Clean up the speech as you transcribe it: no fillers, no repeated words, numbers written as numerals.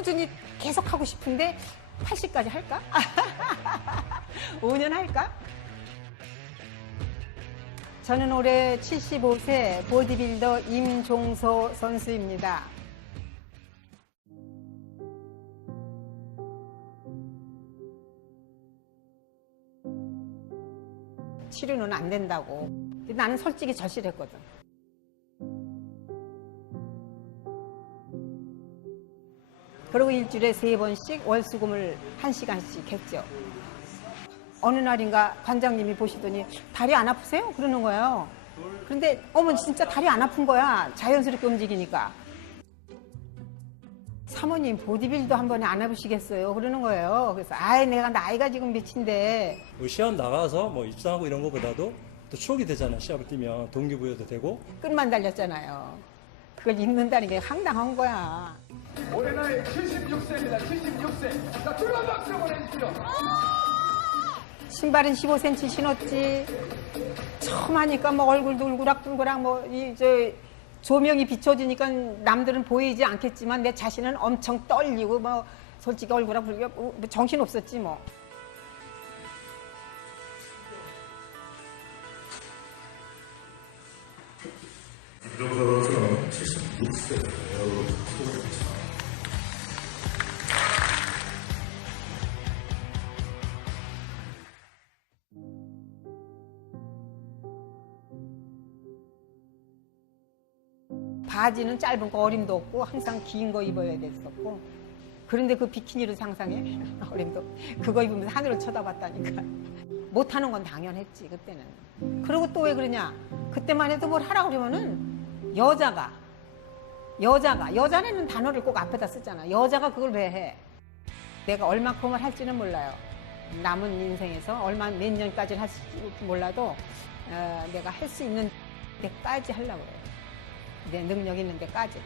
꾸준히 계속 하고 싶은데 80까지 할까? 5년 할까? 저는 올해 75세 보디빌더 임종소 선수입니다. 치료는 안 된다고. 나는 솔직히 절실했거든. 그리고 일주일에 3번씩 월수금을 1시간씩 했죠. 어느 날인가 관장님이 보시더니 다리 안 아프세요? 그러는 거예요. 그런데 어머 진짜 다리 안 아픈 거야. 자연스럽게 움직이니까. 사모님 보디빌더 한 번에 안 해보시겠어요? 그러는 거예요. 그래서 내가 나이가 지금 몇인데. 시합 나가서 뭐 입상하고 이런 것보다도 또 추억이 되잖아. 시합을 뛰면 동기부여도 되고. 끈만 달렸잖아요. 그걸 잊는다는 게 황당한 거야. 올해 나이 76세입니다. 76세. 자, 뜨거운 박수 보내주시죠. 신발은 15cm 신었지. 처음 하니까 뭐 얼굴도 울그락불그락 조명이 비춰지니까 남들은 보이지 않겠지만 내 자신은 엄청 떨리고 뭐 솔직히 얼굴락불그락 정신 없었지 뭐. 임종서 선수는 76세예요. 바지는 짧은 거 어림도 없고 항상 긴 거 입어야 됐었고 그런데 그 비키니를 상상해 어림도 그거 입으면서 하늘을 쳐다봤다니까 못하는 건 당연했지 그때는. 그리고 또 왜 그러냐 그때만 해도 뭘 하라고 그러면은 여자라는 단어를 꼭 앞에다 쓰잖아. 여자가 그걸 왜 해. 내가 얼마큼을 할지는 몰라요. 남은 인생에서 몇 년까지는 할지 몰라도 내가 할 수 있는 데까지 하려고 그래요. 내 능력 있는 데까지.